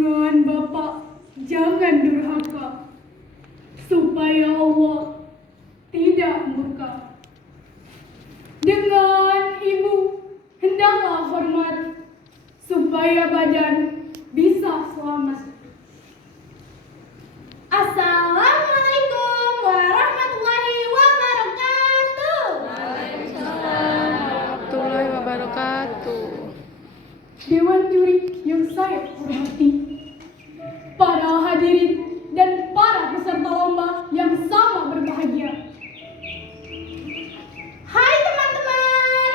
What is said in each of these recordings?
Dengan Bapak jangan durhaka, supaya Allah tidak murka. Dengan Ibu hendaklah hormat, supaya badan bisa selamat. Assalamualaikum warahmatullahi wabarakatuh. Waalaikumsalam warahmatullahi wabarakatuh. Dewan juri yang saya hormati, para hadirin dan para peserta lomba yang sama berbahagia. Hai teman-teman.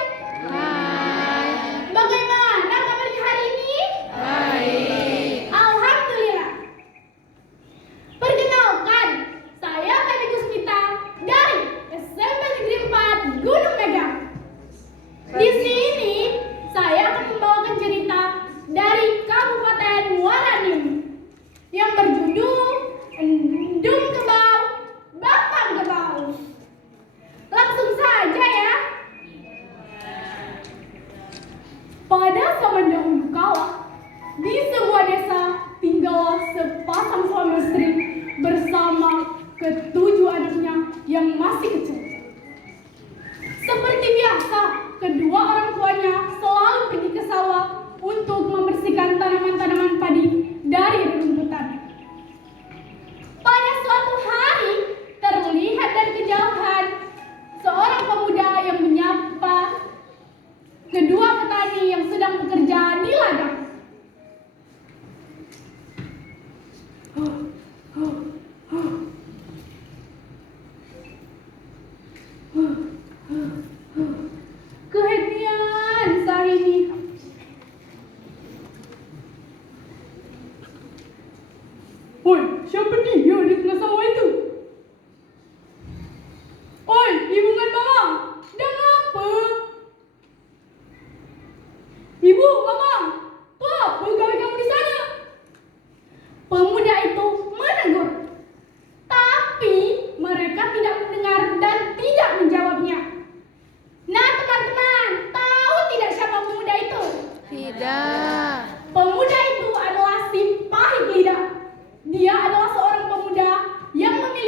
Hai. Bagaimana kabarnya hari ini? Baik. Alhamdulillah. Perkenalkan, saya Kadi Kusmita dari SMP Negeri 4 Gunung Megang. Di sini saya akan membawakan cerita dari Kabupaten Muara Enim yang berjudul Endung Kebau, Bambang Kebau. Langsung saja ya. Pada zaman dahulu kala, di sebuah desa tinggallah sepasang suami istri bersama ketujuh anaknya yang masih kecil. Seperti biasa, kedua orang tuanya selalu pergi ke sawah untuk membersihkan tanaman-tanaman padi dari rerumputan. Pada suatu hari, terlihat dari kejauhan seorang pemuda yang menyapa kedua petani yang sedang bekerja di ladang. Kehenian saya ini. Oi, siapa dia di tengah sawah itu? Oi, Ibu Ngan Mamang, sedang apa? Ibu, Mamang, tuh apa gawe kamu di sana? Pemuda itu menegur, tapi mereka tidak mendengar dan tidak menjawabnya. Nah, teman-teman, tahu tidak siapa pemuda itu? Tidak. Pemuda itu adalah si pahit lidah. Dia adalah seorang pemuda yang memiliki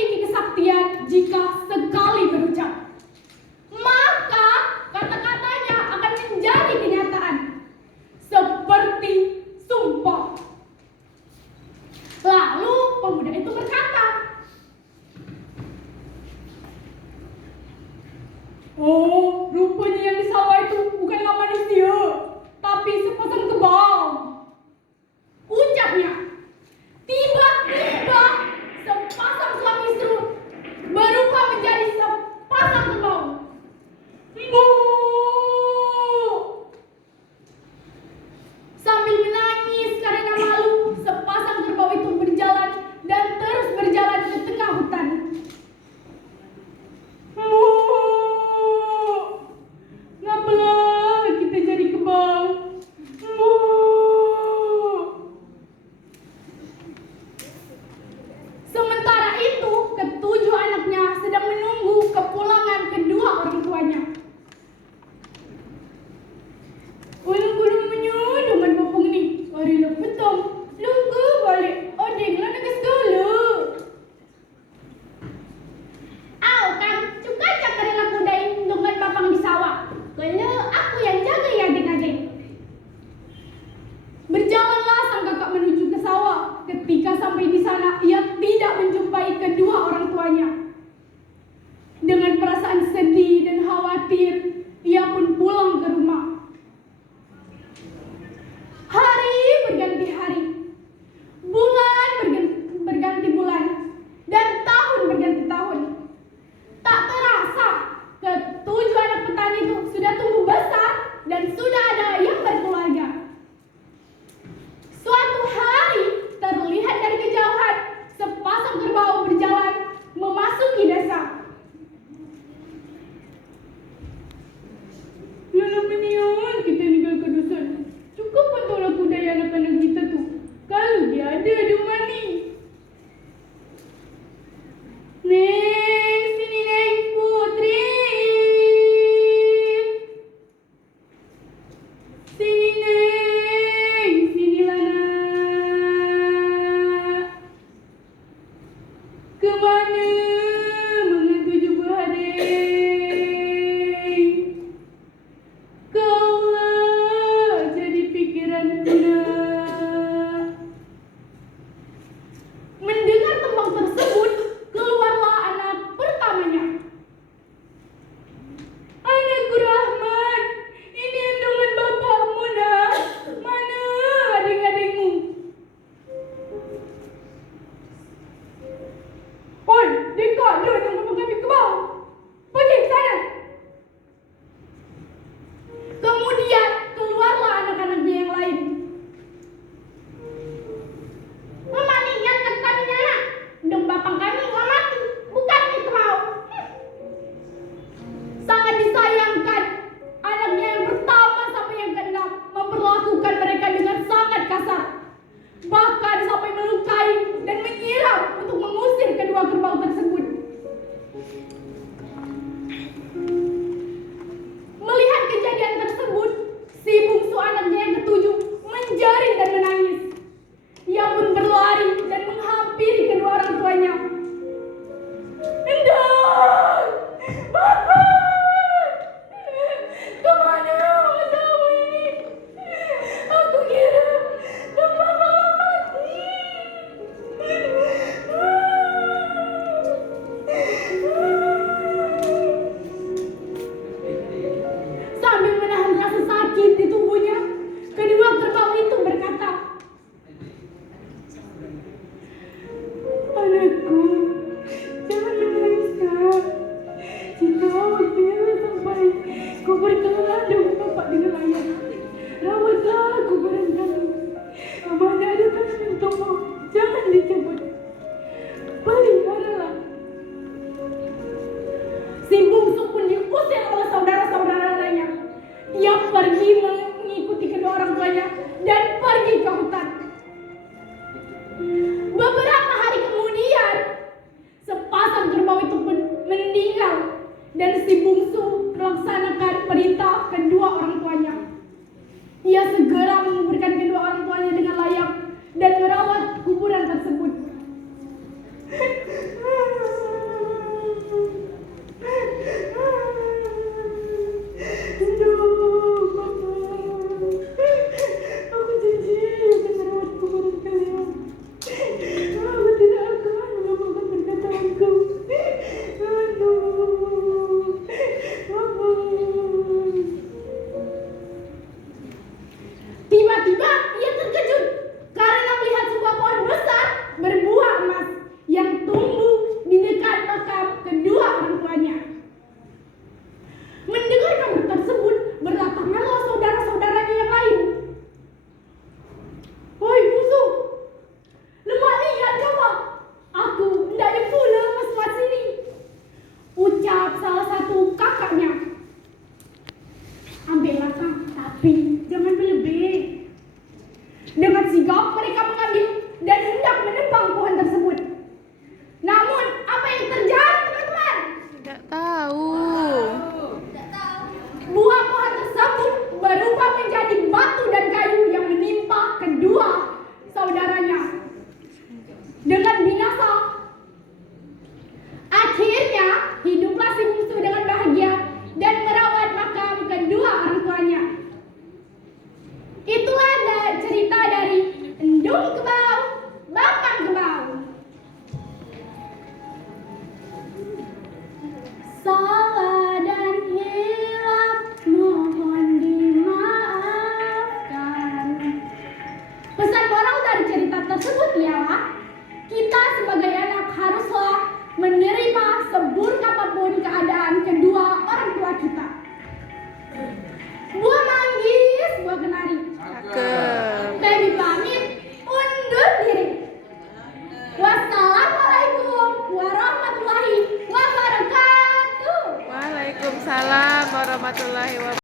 mereka mengambil dan